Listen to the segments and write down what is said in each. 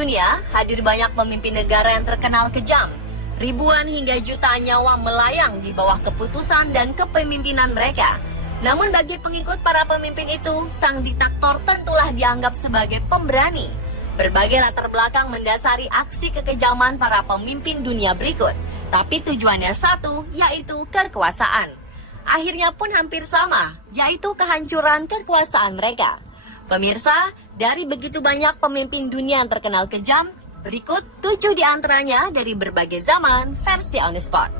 dunia, hadir banyak pemimpin negara yang terkenal kejam. Ribuan hingga jutaan nyawa melayang di bawah keputusan dan kepemimpinan mereka. Namun bagi pengikut para pemimpin itu, sang diktator tentulah dianggap sebagai pemberani. Berbagai latar belakang mendasari aksi kekejaman para pemimpin dunia berikut. Tapi tujuannya satu, yaitu kekuasaan. Akhirnya pun hampir sama, yaitu kehancuran kekuasaan mereka. Pemirsa, dari begitu banyak pemimpin dunia yang terkenal kejam, berikut 7 di antaranya dari berbagai zaman versi On The Spot.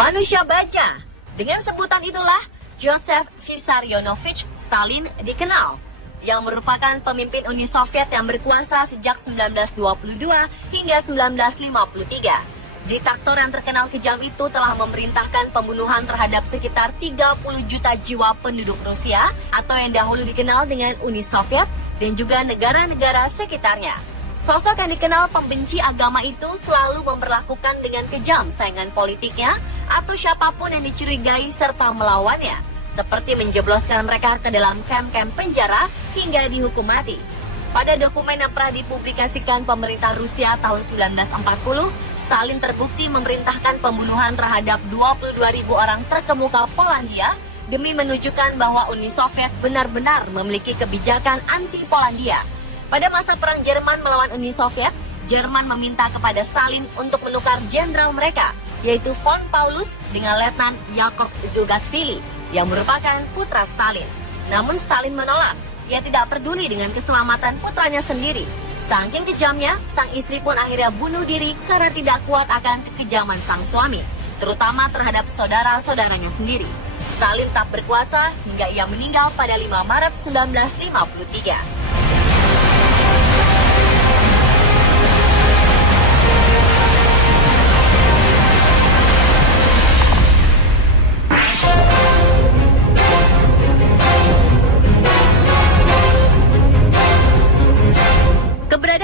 Manusia baja. Dengan sebutan itulah Joseph Vissarionovich Stalin dikenal, yang merupakan pemimpin Uni Soviet yang berkuasa sejak 1922 hingga 1953. Diktator yang terkenal kejam itu telah memerintahkan pembunuhan terhadap sekitar 30 juta jiwa penduduk Rusia atau yang dahulu dikenal dengan Uni Soviet dan juga negara-negara sekitarnya. Sosok yang dikenal pembenci agama itu selalu memperlakukan dengan kejam saingan politiknya atau siapapun yang dicurigai serta melawannya, seperti menjebloskan mereka ke dalam kamp-kamp penjara hingga dihukum mati. Pada dokumen yang pernah dipublikasikan pemerintah Rusia tahun 1940, Stalin terbukti memerintahkan pembunuhan terhadap 22.000 orang terkemuka Polandia demi menunjukkan bahwa Uni Soviet benar-benar memiliki kebijakan anti-Polandia. Pada masa Perang Jerman melawan Uni Soviet, Jerman meminta kepada Stalin untuk menukar jenderal mereka, yaitu von Paulus dengan Letnan Yakov Zugashvili, yang merupakan putra Stalin. Namun Stalin menolak. Ia tidak peduli dengan keselamatan putranya sendiri. Saking kejamnya, sang istri pun akhirnya bunuh diri karena tidak kuat akan kekejaman sang suami, terutama terhadap saudara-saudaranya sendiri. Stalin tak berkuasa hingga ia meninggal pada 5 Maret 1953.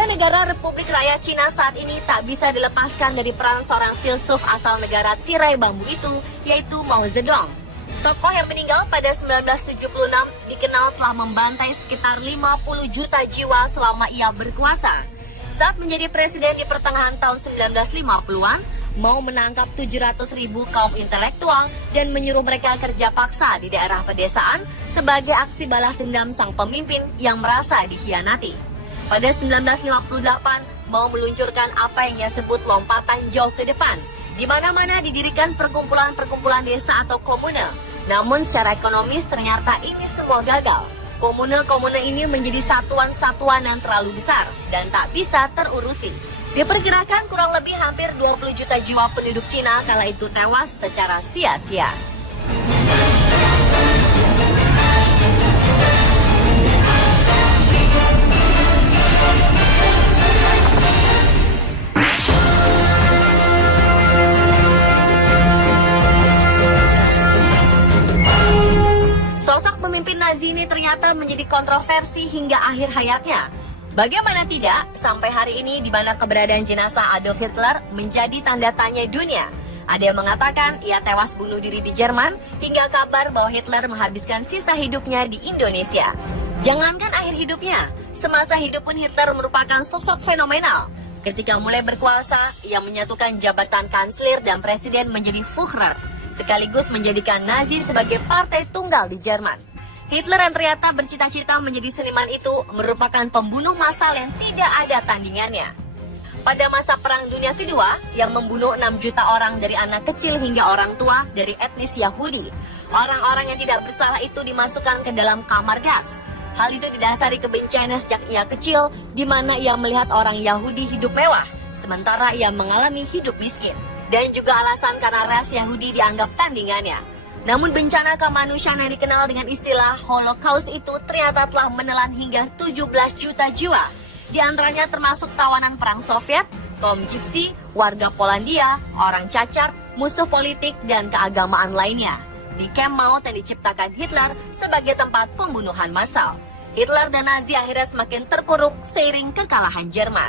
Negara Republik Rakyat Cina saat ini tak bisa dilepaskan dari peran seorang filsuf asal negara tirai bambu itu, yaitu Mao Zedong. Tokoh yang meninggal pada 1976 dikenal telah membantai sekitar 50 juta jiwa selama ia berkuasa. Saat menjadi presiden di pertengahan tahun 1950-an, Mao menangkap 700.000 kaum intelektual dan menyuruh mereka kerja paksa di daerah pedesaan sebagai aksi balas dendam sang pemimpin yang merasa dikhianati. Pada 1958, Mao meluncurkan apa yang ia sebut lompatan jauh ke depan. Di mana-mana didirikan perkumpulan-perkumpulan desa atau komune. Namun secara ekonomis ternyata ini semua gagal. Komune-komune ini menjadi satuan-satuan yang terlalu besar dan tak bisa terurusi. Diperkirakan kurang lebih hampir 20 juta jiwa penduduk Cina kala itu tewas secara sia-sia. Pemimpin Nazi ini ternyata menjadi kontroversi hingga akhir hayatnya. Bagaimana tidak, sampai hari ini di mana keberadaan jenazah Adolf Hitler menjadi tanda tanya dunia. Ada yang mengatakan ia tewas bunuh diri di Jerman, hingga kabar bahwa Hitler menghabiskan sisa hidupnya di Indonesia. Jangankan akhir hidupnya, semasa hidup pun Hitler merupakan sosok fenomenal. Ketika mulai berkuasa, ia menyatukan jabatan kanselir dan presiden menjadi Führer, sekaligus menjadikan Nazi sebagai partai tunggal di Jerman. Hitler yang ternyata bercita-cita menjadi seniman itu merupakan pembunuh massal yang tidak ada tandingannya. Pada masa Perang Dunia Kedua, yang membunuh 6 juta orang dari anak kecil hingga orang tua dari etnis Yahudi, orang-orang yang tidak bersalah itu dimasukkan ke dalam kamar gas. Hal itu didasari kebenciannya sejak ia kecil, di mana ia melihat orang Yahudi hidup mewah, sementara ia mengalami hidup miskin. Dan juga alasan karena ras Yahudi dianggap tandingannya. Namun bencana kemanusiaan yang dikenal dengan istilah Holocaust itu ternyata telah menelan hingga 17 juta jiwa. Di antaranya termasuk tawanan perang Soviet, kaum Gypsy, warga Polandia, orang cacar, musuh politik, dan keagamaan lainnya. Di kamp maut yang diciptakan Hitler sebagai tempat pembunuhan massal. Hitler dan Nazi akhirnya semakin terpuruk seiring kekalahan Jerman.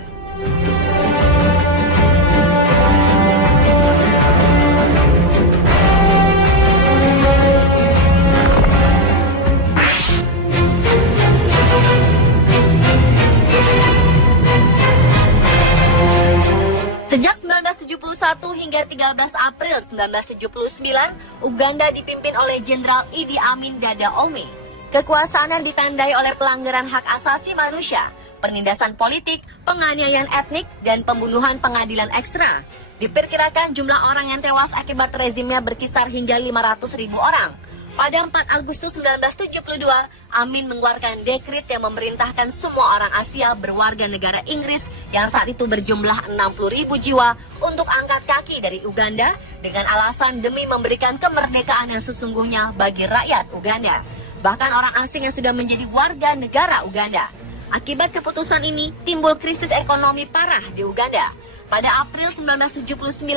Sejak 1971 hingga 13 April 1979, Uganda dipimpin oleh Jenderal Idi Amin Dada Ome. Kekuasaannya ditandai oleh pelanggaran hak asasi manusia, penindasan politik, penganiayaan etnik, dan pembunuhan pengadilan ekstra. Diperkirakan jumlah orang yang tewas akibat rezimnya berkisar hingga 500.000 orang. Pada 4 Agustus 1972, Amin mengeluarkan dekret yang memerintahkan semua orang Asia berwarga negara Inggris yang saat itu berjumlah 60.000 jiwa untuk angkat kaki dari Uganda dengan alasan demi memberikan kemerdekaan yang sesungguhnya bagi rakyat Uganda, bahkan orang asing yang sudah menjadi warga negara Uganda. Akibat keputusan ini, timbul krisis ekonomi parah di Uganda. Pada April 1979,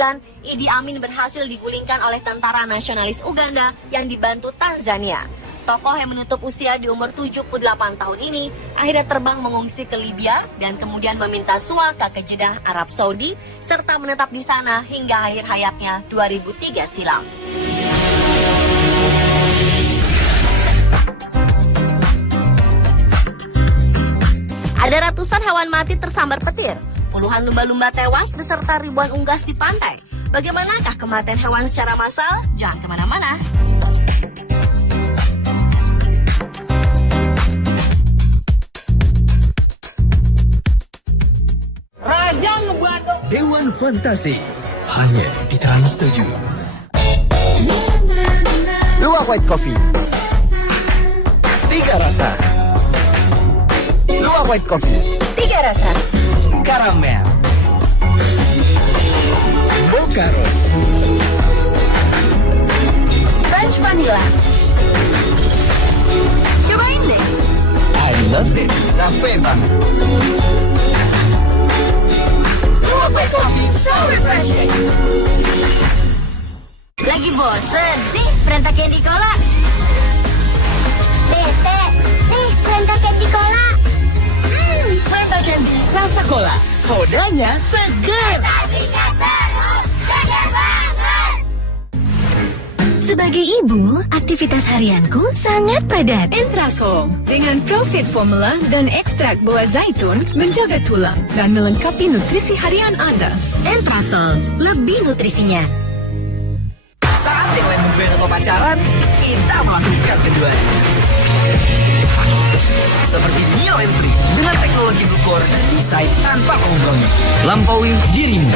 Idi Amin berhasil digulingkan oleh Tentara Nasionalis Uganda yang dibantu Tanzania. Tokoh yang menutup usia di umur 78 tahun ini akhirnya terbang mengungsi ke Libya dan kemudian meminta suaka ke Jeddah, Arab Saudi, serta menetap di sana hingga akhir hayatnya 2003 silam. Ada ratusan hewan mati tersambar petir. Puluhan lumba-lumba tewas beserta ribuan unggas di pantai. Bagaimanakah kematian hewan secara massal? Jangan kemana-mana. Raja ngebadok. Dewan Fantasi hanya di Trans 7. Luwak White Coffee. 3 rasa. Luwak White Coffee. 3 rasa. Karamel. Mocha Rose. French Vanilla. Cobain deh. I love it. Cafe banget. Luwak White Coffee. So refreshing. Lagi bosen? Nih, Frenta Candy Cola. Bete, nih Frenta Candy Cola. Frenta Candy rasa cola. Sodanya seger. Tadinya seru, seger banget. Sebagai ibu, aktivitas harianku sangat padat. Entrasol dengan Profit Formula dan ekstrak buah zaitun menjaga tulang dan melengkapi nutrisi harian Anda. Entrasol, lebih nutrisinya. Saat yang lain membeli atau pacaran, kita melakukan keduanya. Seperti Mio M3 dengan teknologi Blue Core dan desain tanpa kompromi. Lampaui dirimu.